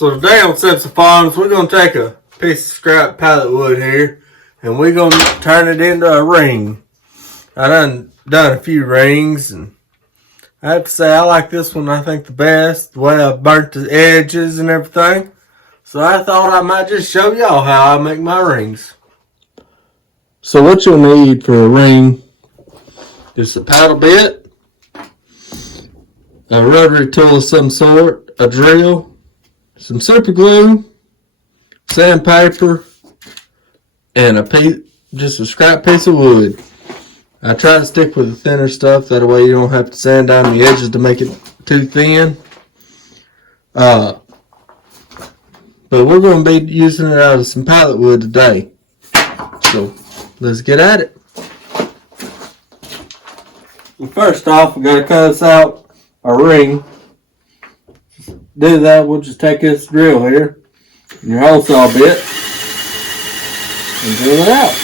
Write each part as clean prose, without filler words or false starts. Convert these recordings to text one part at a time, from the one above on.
So today on Sets of Farms, we're going to take a piece of scrap pallet wood here, and we're going to turn it into a ring. I done a few rings, and I have to say I like this one, I think, the best, the way I burnt the edges and everything. So I thought I might just show y'all how I make my rings. So what you'll need for a ring is a paddle bit, a rotary tool of some sort, a drill, some super glue, sandpaper, and just a scrap piece of wood. I try to stick with the thinner stuff, that way you don't have to sand down the edges to make it too thin. But we're going to be using it out of some pallet wood today. So let's get at it. Well, first off, we got to cut us out a ring. Do that, we'll just take this drill here and your hole saw bit and drill it out.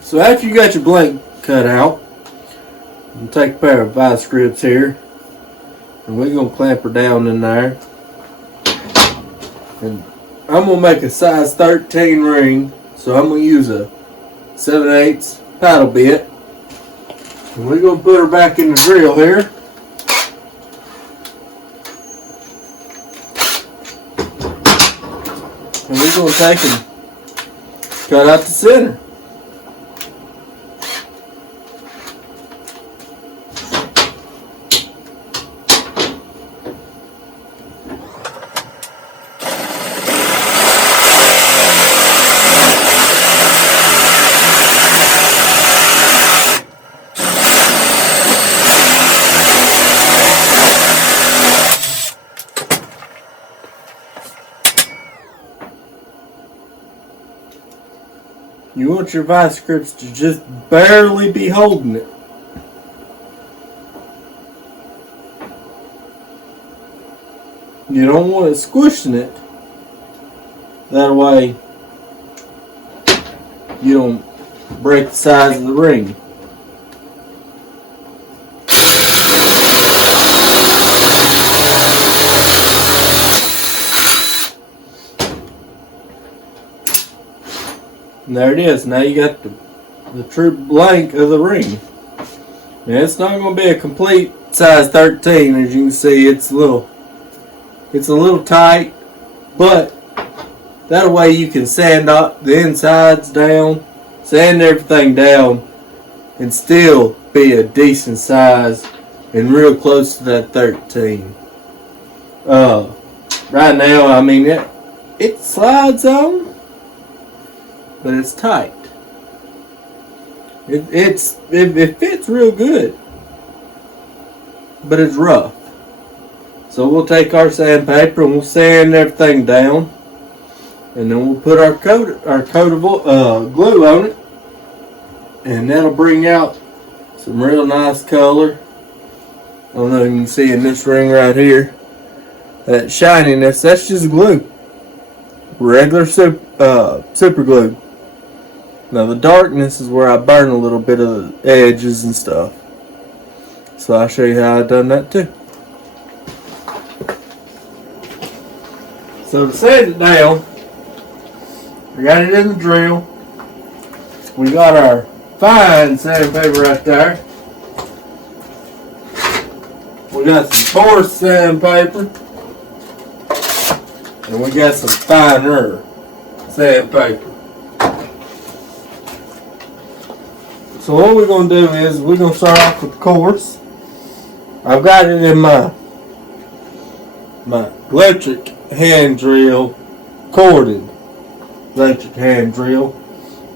So after you got your blank cut out, you take a pair of vice grips here, and we're going to clamp her down in there. And I'm going to make a size 13 ring, so I'm going to use a 7/8 paddle bit. And we're going to put her back in the drill here. And we're going to take and cut out the center. You want your vice grips to just barely be holding it. You don't want it squishing it. That way you don't break the size of the ring. And there it is. Now you got the true blank of the ring. Now it's not going to be a complete size 13, as you can see. It's a little tight, but that way you can sand up the insides down, sand everything down, and still be a decent size and real close to that 13. Right now, I mean it slides on, but it's tight. It fits real good, but it's rough. So we'll take our sandpaper and we'll sand everything down, and then we'll put our coat of glue on it, and that'll bring out some real nice color. I don't know if you can see in this ring right here, that shininess, that's just glue, regular super glue. Now the darkness is where I burn a little bit of the edges and stuff. So I'll show you how I've done that too. So to sand it down, we got it in the drill. We got our fine sandpaper right there. We got some coarse sandpaper. And we got some finer sandpaper. So what we're going to do is we're going to start off with the coarse. I've got it in my electric hand drill, corded electric hand drill,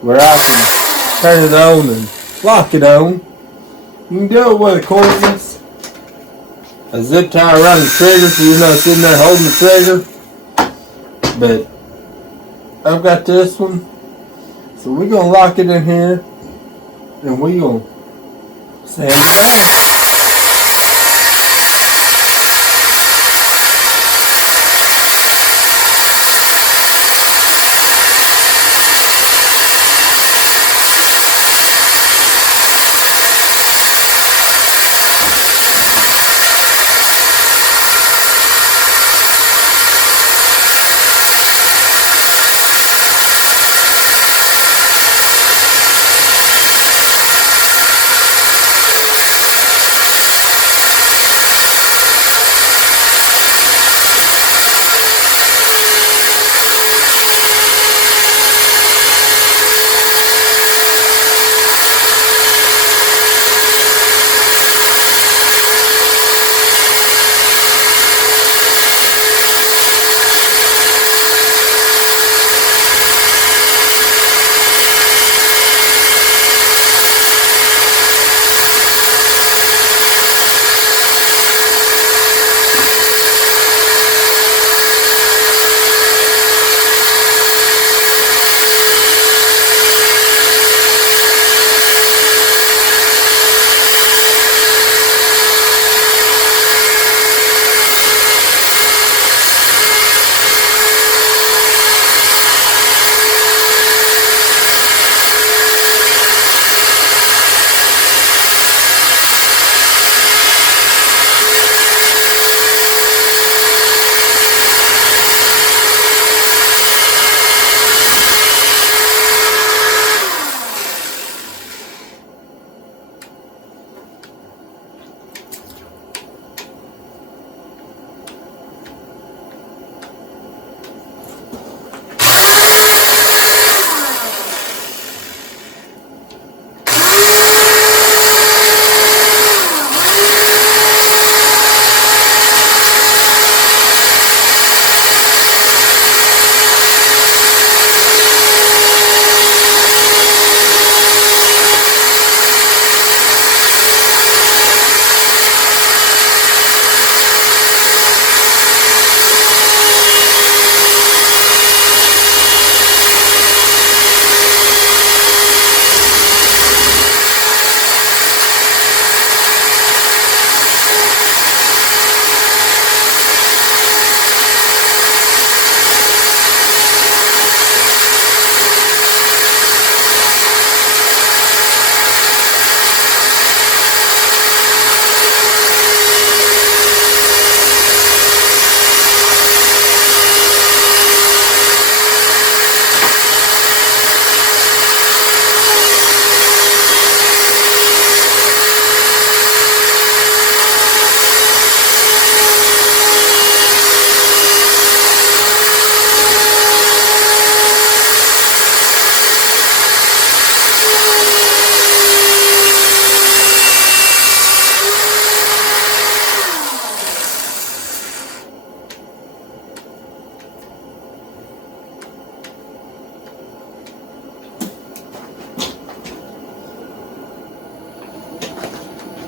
where I can turn it on and lock it on. You can do it with a cordless, a zip tie around the trigger so you're not sitting there holding the trigger. But I've got this one. So we're going to lock it in here. And we're going to sand it down.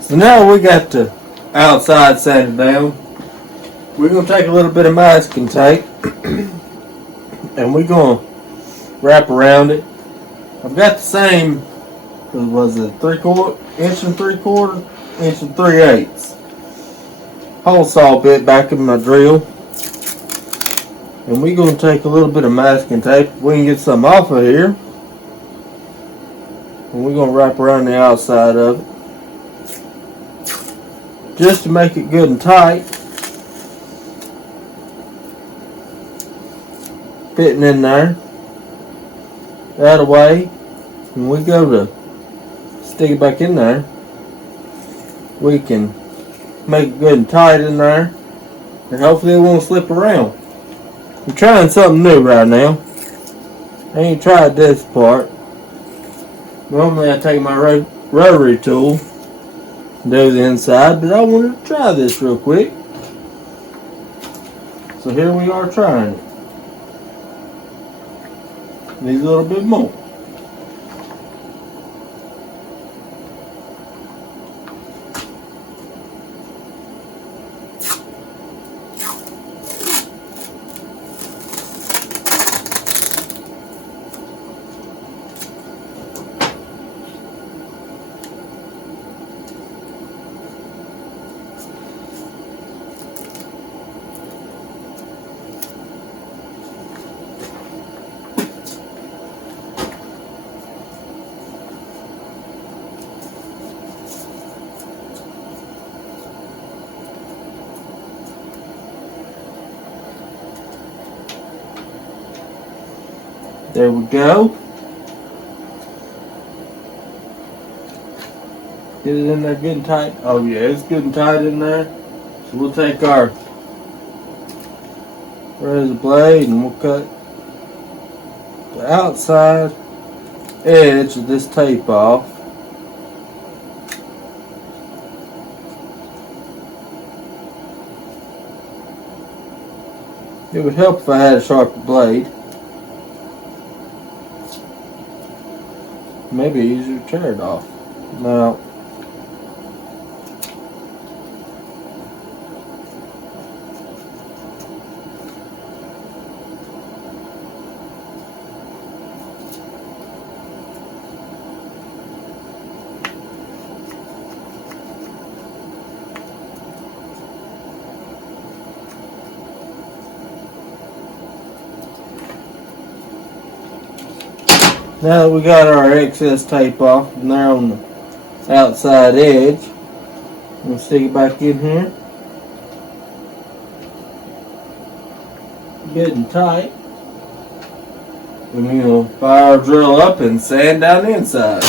So now we got the outside sanded down. We're going to take a little bit of masking tape and we're going to wrap around it. I've got the same, was it 3/4 inch and 3/4 inch and 3/8 hole saw bit back in my drill. And we're going to take a little bit of masking tape. We can get some off of here. And we're going to wrap around the outside of it, just to make it good and tight, fitting in there. That way, when we go to stick it back in there, we can make it good and tight in there, and hopefully it won't slip around. I'm trying something new right now. I ain't tried this part. Normally I take my rotary tool and do the inside, but I wanted to try this real quick. So here we are trying it. Needs a little bit more. There we go. Get it in there good and tight. Oh yeah, it's good and tight in there. So we'll take our razor blade and we'll cut the outside edge of this tape off. It would help if I had a sharper blade. Maybe easier to tear it off. Now, now that we got our excess tape off and there on the outside edge, we'll stick it back in here. Good and tight. And we'll fire our drill up and sand down the inside.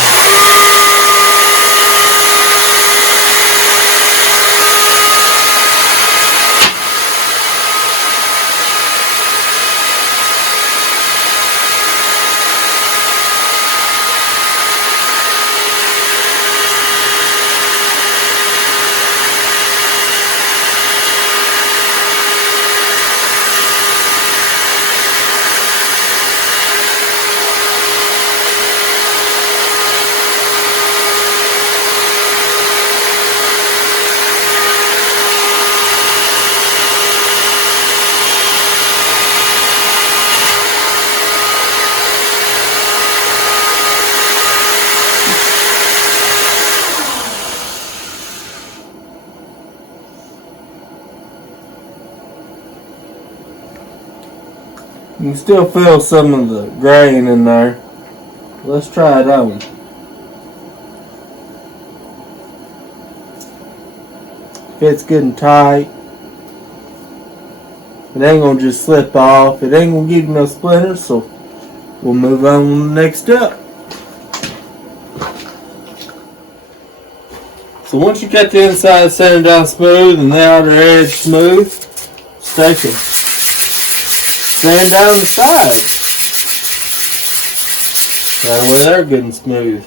You can still feel some of the grain in there. Let's try it on. Fits good and tight. It ain't gonna just slip off. It ain't gonna give you no splinters, so we'll move on to the next step. So once you got the inside sanded down smooth and the outer edge smooth, take it. Sand down the sides. That way they're good and smooth.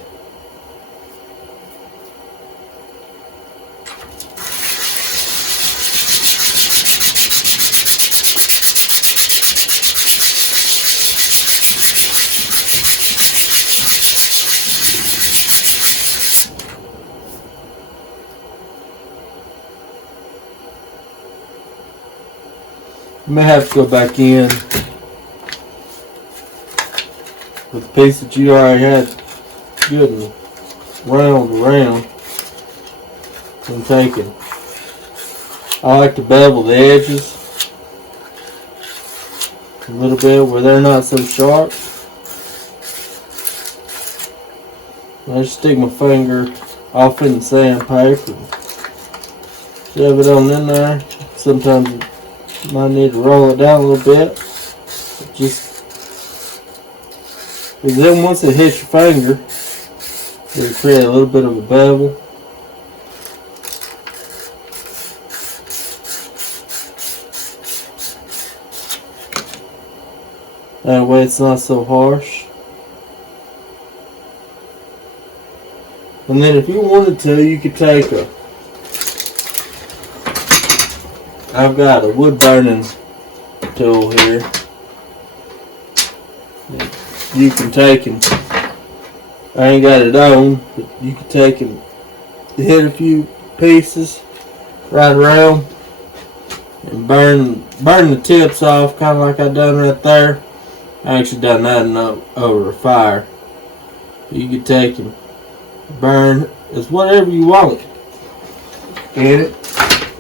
You may have to go back in with the piece that you already had good and round around and taken. I like to bevel the edges a little bit where they're not so sharp. I just stick my finger off in the sandpaper and shove it on in there. Sometimes you might need to roll it down a little bit. Just because then once it hits your finger, it'll create a little bit of a bevel. That way it's not so harsh. And then if you wanted to, you could take I've got a wood burning tool here. You can take and I ain't got it on, but you can take and hit a few pieces right around and burn the tips off, kind of like I done right there. I actually done that over a fire. You can take and burn as whatever you want in it.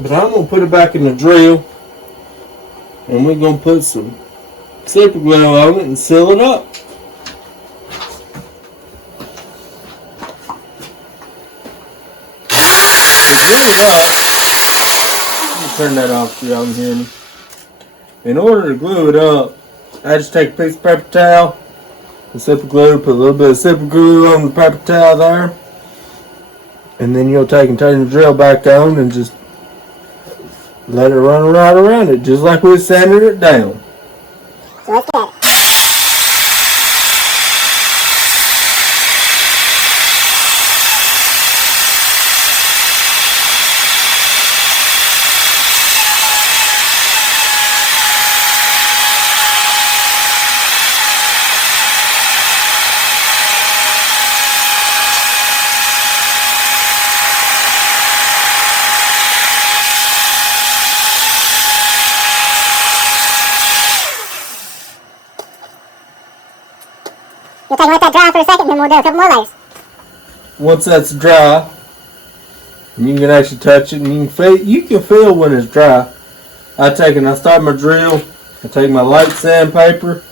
But I'm going to put it back in the drill and we're going to put some super glue on it and seal it up. To glue it up, let me turn that off so y'all can hear me. In order to glue it up, I just take a piece of paper towel the super glue, put a little bit of super glue on the paper towel there, and then you'll take and turn the drill back on and just let it run right around it, just like we sanded it down. So let's get it. You'll take and let that dry for a second, then we'll do a couple more layers. Once that's dry, you can actually touch it, and you can feel when it's dry. I start my drill, I take my light sandpaper,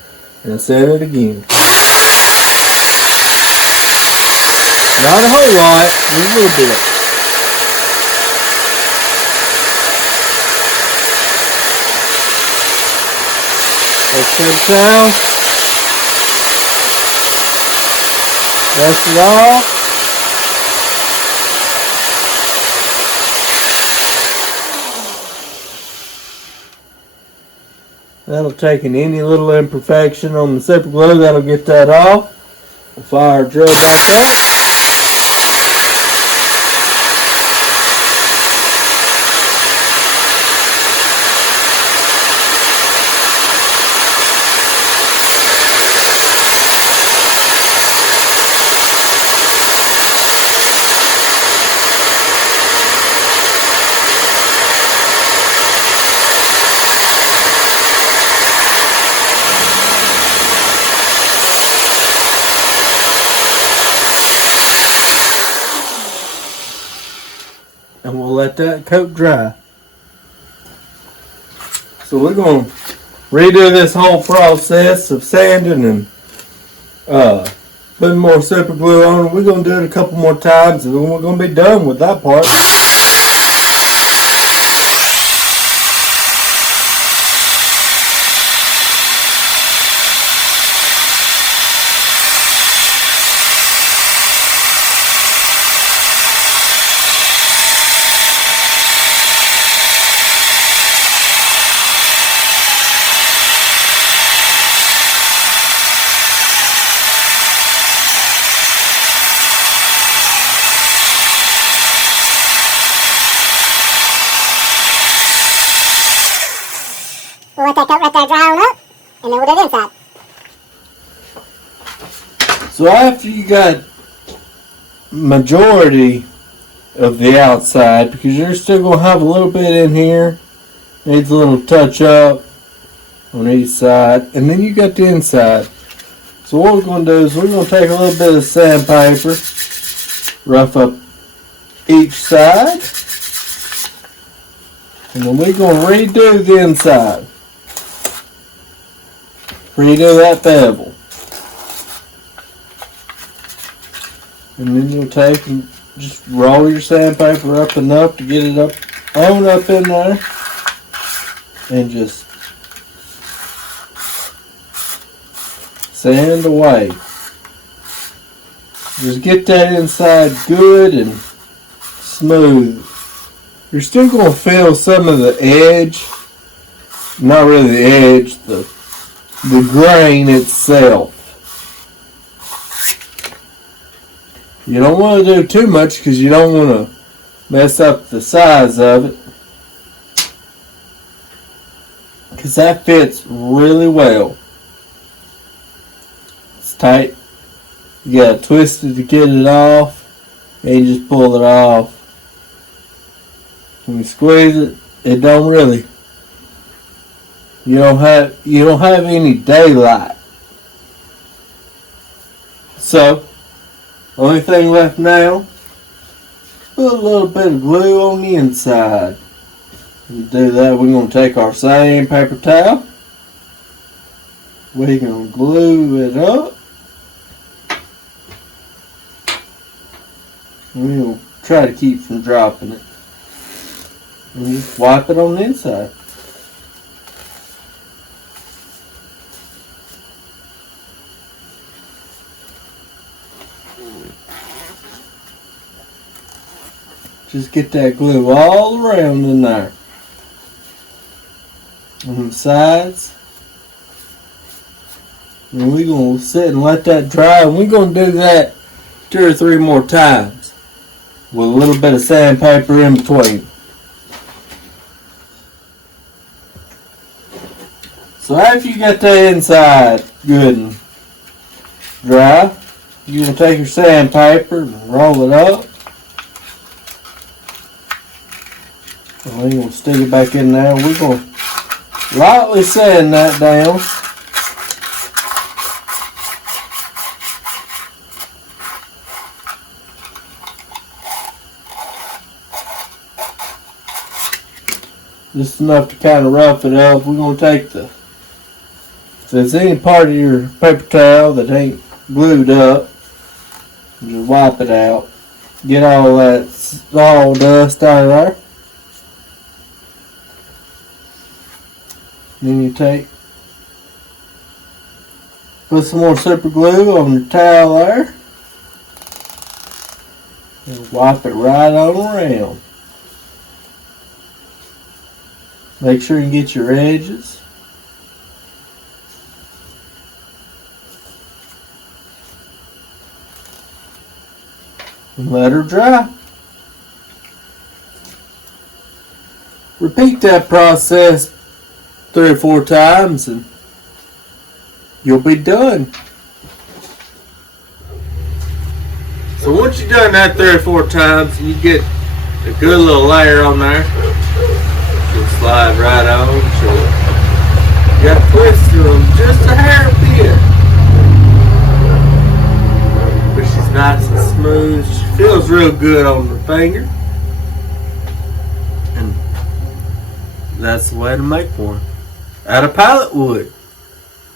and I sand it again. Not a whole lot, just a little bit. Let's take the towel. That's it all. That'll take in any little imperfection on the super glue. That'll get that off. We'll fire our drill back up. And we'll let that coat dry. So we're going to redo this whole process of sanding and putting more super glue on. We're going to do it a couple more times and then we're going to be done with that part. We'll let that coat right there dry on up, and then we'll do the inside. So after you got majority of the outside, because you're still going to have a little bit in here, needs a little touch up on each side, and then you got the inside. So what we're going to do is we're going to take a little bit of sandpaper, rough up each side, and then we're going to redo the inside. Redo that bevel. And then you'll take and just roll your sandpaper up enough to get it up in there. And just sand away. Just get that inside good and smooth. You're still going to feel some of the edge. Not really the edge, the grain itself. You don't want to do too much because you don't want to mess up the size of it, because that fits really well. It's tight. You gotta twist it to get it off, and you just pull it off. When you squeeze it, it don't really. You don't have any daylight. So, only thing left now, put a little bit of glue on the inside. To do that, we're going to take our same paper towel. We're going to glue it up. And we'll try to keep from dropping it. And just wipe it on the inside. Just get that glue all around in there. On the sides. And we're going to sit and let that dry. And we're going to do that 2 or 3 more times. With a little bit of sandpaper in between. So after you get the inside good and dry, you're going to take your sandpaper and roll it up. And we're going to stick it back in there. We're going to lightly sand that down. Just enough to kind of rough it up. We're going to take if there's any part of your paper towel that ain't glued up, just wipe it out. Get all that sawdust out of there. Then you put some more super glue on your towel there. And wipe it right on around. Make sure you get your edges. And let her dry. Repeat that process 3 or 4 times and you'll be done. So once you've done that 3 or 4 times, you get a good little layer on there. You'll slide right on. So you got to twist them just a hair bit. But she's nice and smooth. She feels real good on the finger. And that's the way to make one. Out of pallet wood.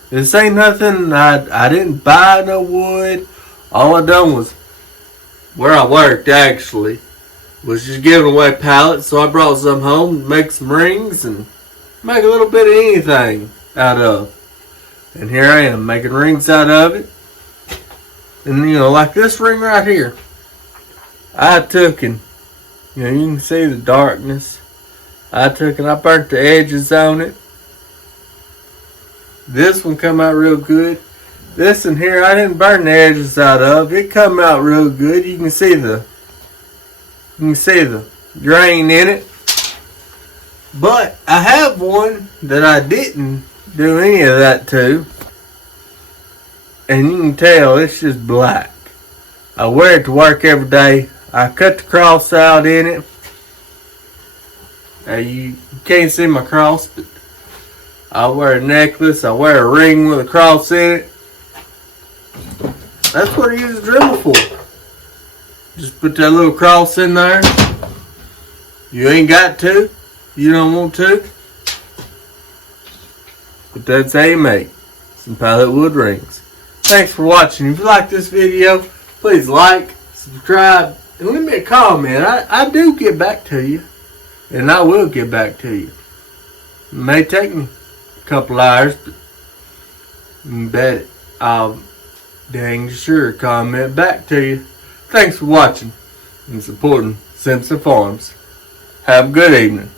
This ain't nothing, I didn't buy no wood. All I done was, where I worked actually, was just giving away pallets. So I brought some home to make some rings and make a little bit of anything out of. And here I am making rings out of it. And you know, like this ring right here, I took and, you know, you can see the darkness. I took and I burnt the edges on it. This one come out real good. This in here I didn't burn the edges out of. It come out real good. You can see the grain in it. But I have one that I didn't do any of that to. And you can tell it's just black. I wear it to work every day. I cut the cross out in it. You can't see my cross, but I wear a necklace. I wear a ring with a cross in it. That's what I use a dremel for. Just put that little cross in there. You ain't got to. You don't want to. But that's how you make some pallet wood rings. Thanks for watching. If you like this video, please like, subscribe, and leave me a comment. I do get back to you. And I will get back to you. It may take me a couple hours, but you can bet it. I'll dang sure comment back to you. Thanks for watching and supporting Simpson Farms. Have a good evening.